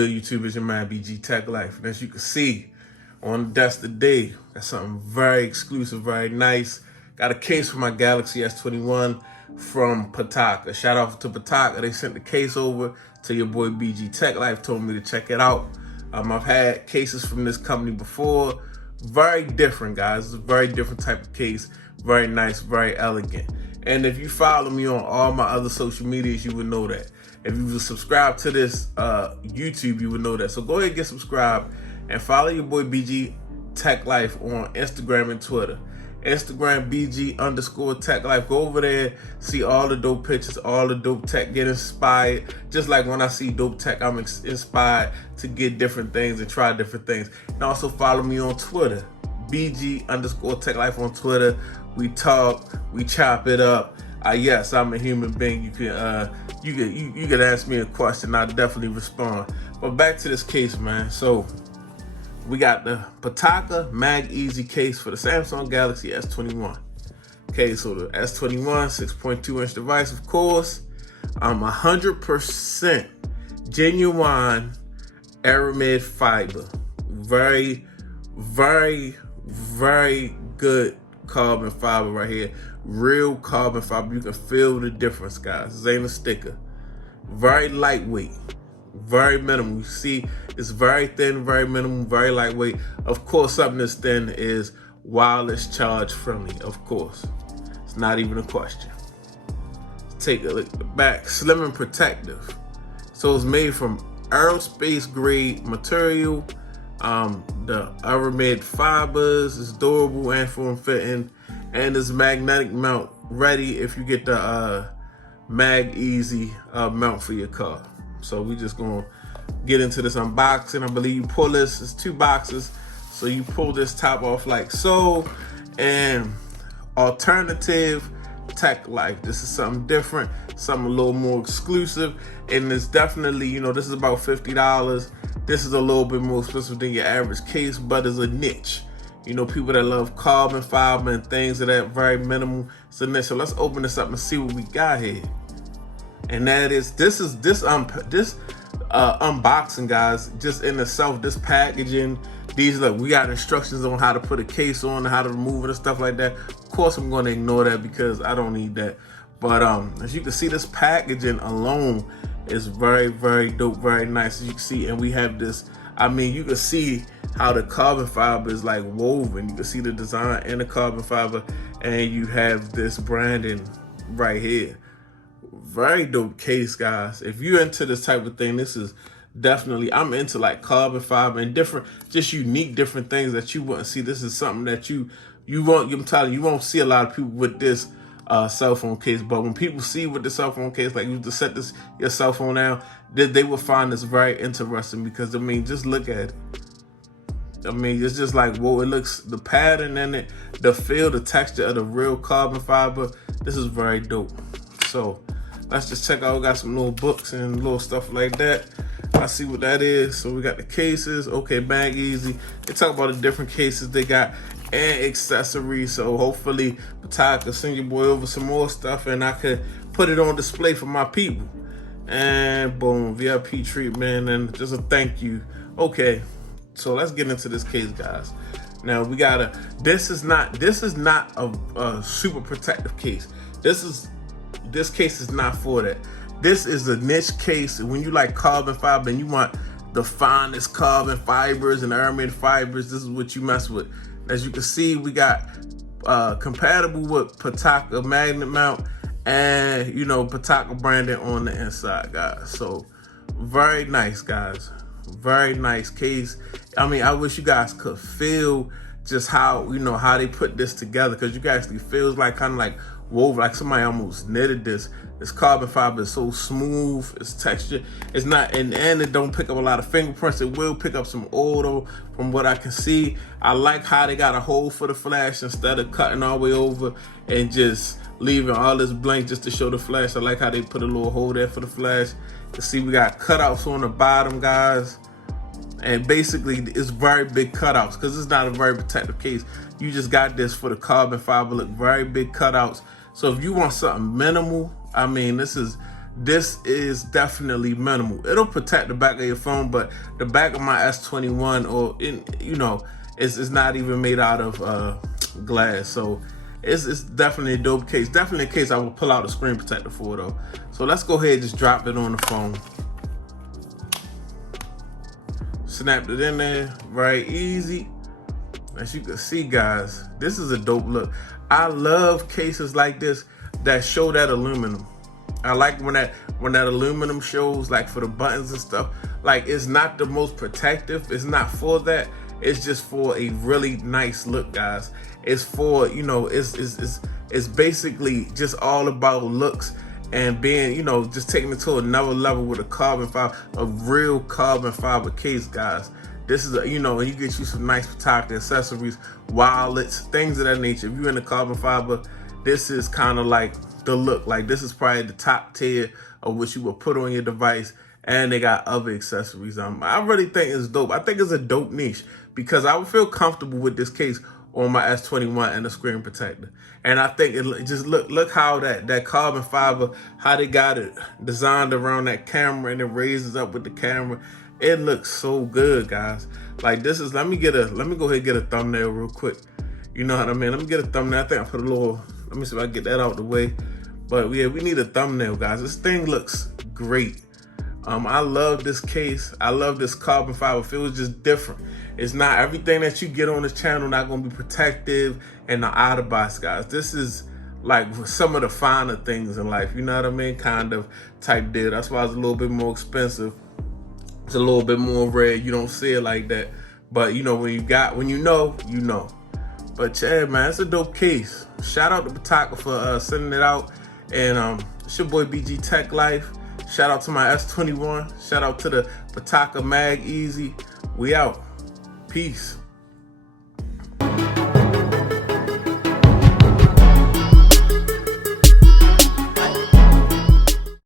good, YouTube? It's your man, BG Tech Life. And as you can see on the desk today, got something very exclusive, very nice. Got a case for my Galaxy S21 from Pitaka. Shout out to Pitaka. They sent the case over to your boy, BG Tech Life, told me to check it out. I've had cases from this company before. Very different, guys. It's a very different type of case. Very nice, very elegant. And if you follow me on all my other social medias, you would know that. If you subscribe to this YouTube, you would know that. So go ahead and get subscribed and follow your boy BG Tech Life on Instagram and Twitter. Instagram BG_Tech Life. Go over there, see all the dope pictures, all the dope tech, get inspired. Just like when I see dope tech, I'm inspired to get different things and try different things. And also follow me on Twitter, BG_Tech Life on Twitter. We talk, we chop it up. Yes, I'm a human being. You can ask me a question, I'll definitely respond. But back to this case, man. So we got the Pitaka MagEZ case for the Samsung Galaxy S21. Okay, so the S21 6.2-inch device, of course. 100% genuine aramid fiber. Very, very, very good carbon fiber right here. Real carbon fiber. You can feel the difference, guys. This ain't a sticker. Very lightweight. Very minimal. You see, it's very thin, very minimal, very lightweight. Of course, something that's thin is wireless charge friendly. Of course. It's not even a question. Take a look at the back. Slim and protective. So it's made from aerospace grade material. The aramid fibers is durable and form-fitting, and is magnetic mount ready if you get the MagEZ mount for your car. So we just gonna get into this unboxing. I believe you pull this, it's 2 boxes. So you pull this top off like so, and alternative Tech Life. This is something different, something a little more exclusive, and it's definitely, you know, this is about $50. This is a little bit more expensive than your average case, but it's a niche. You know, people that love carbon fiber and things of that very minimal. It's a niche. So let's open this up and see what we got here. And that is, this unboxing, guys, just in itself, this packaging, these, look, we got instructions on how to put a case on, how to remove it and stuff like that. Of course, I'm going to ignore that because I don't need that. But as you can see, this packaging alone is very, very dope, very nice, as you can see. And we have this, I mean, you can see how the carbon fiber is like woven. You can see the design in the carbon fiber, and you have this branding right here. Very dope case, guys. If you're into this type of thing, this is definitely, I'm into like carbon fiber and different, just unique different things that you wouldn't see. This is something that you won't, I'm telling you, you won't see a lot of people with this cell phone case. But when people see with the cell phone case, like you just set this your cell phone down, they will find this very interesting, because I mean, just look at it. I mean, it's just like, whoa, it looks, the pattern in it, the feel, the texture of the real carbon fiber. This is very dope. So let's just check out. We got some little books and little stuff like that. I see what that is. So we got the cases. Okay, MagEZ. They talk about the different cases they got and accessories. So hopefully Pitaka send your boy over some more stuff and I could put it on display for my people. And boom, VIP treatment and just a thank you. Okay, so let's get into this case, guys. Now we gotta, this is not a super protective case. This case is not for that. This is a niche case. When you like carbon fiber and you want the finest carbon fibers and aramid fibers, this is what you mess with. As you can see, we got compatible with Pitaka magnet mount and, you know, Pitaka branding on the inside, guys. So very nice, guys. Very nice case. I mean, I wish you guys could feel just how, you know, how they put this together, because you guys, it feels like kind of like woven, like somebody almost knitted this. This carbon fiber is so smooth, it's texture. It's not, and it don't pick up a lot of fingerprints. It will pick up some oil though, from what I can see. I like how they got a hole for the flash instead of cutting all the way over and just leaving all this blank just to show the flash. I like how they put a little hole there for the flash. You see we got cutouts on the bottom, guys. And basically it's very big cutouts because it's not a very protective case. You just got this for the carbon fiber, look, very big cutouts. So if you want something minimal, I mean, this is this is definitely minimal. It'll protect the back of your phone, but the back of my S21 or it's not even made out of glass. So it's definitely a dope case. Definitely a case I will pull out a screen protector for though. So let's go ahead and just drop it on the phone. Snapped it in there, right, easy. As you can see, guys, this is a dope look. I love cases like this that show that aluminum. I like when that aluminum shows, like for the buttons and stuff. Like, it's not the most protective. It's not for that. It's just for a really nice look, guys. It's for, you know, it's basically just all about looks and being, you know, just taking it to another level with a carbon fiber, a real carbon fiber case, guys. This is, you know, and you get you some nice Pitaka accessories, wallets, things of that nature. If you're in the carbon fiber, this is kind of like the look. Like, this is probably the top tier of what you would put on your device. And they got other accessories. I really think it's dope. I think it's a dope niche because I would feel comfortable with this case on my S21 and the screen protector. And I think it just look how that carbon fiber, how they got it designed around that camera and it raises up with the camera. It looks so good, guys. Like, this is, let me go ahead and get a thumbnail real quick. You know what I mean? Let me get a thumbnail. I think I put a little, let me see if I can get that out the way. But yeah, we need a thumbnail, guys. This thing looks great. I love this case. I love this carbon fiber. It was just different. It's not everything that you get on this channel not gonna be protective and the out of box, guys. This is like some of the finer things in life. You know what I mean? Kind of type deal. That's why it's a little bit more expensive. It's a little bit more rare. You don't see it like that. But you know, when you know, you know. But yeah, man, it's a dope case. Shout out to Pitaka for sending it out. And it's your boy BG Tech Life. Shout out to my S21. Shout out to the Pitaka MagEZ. We out. Peace.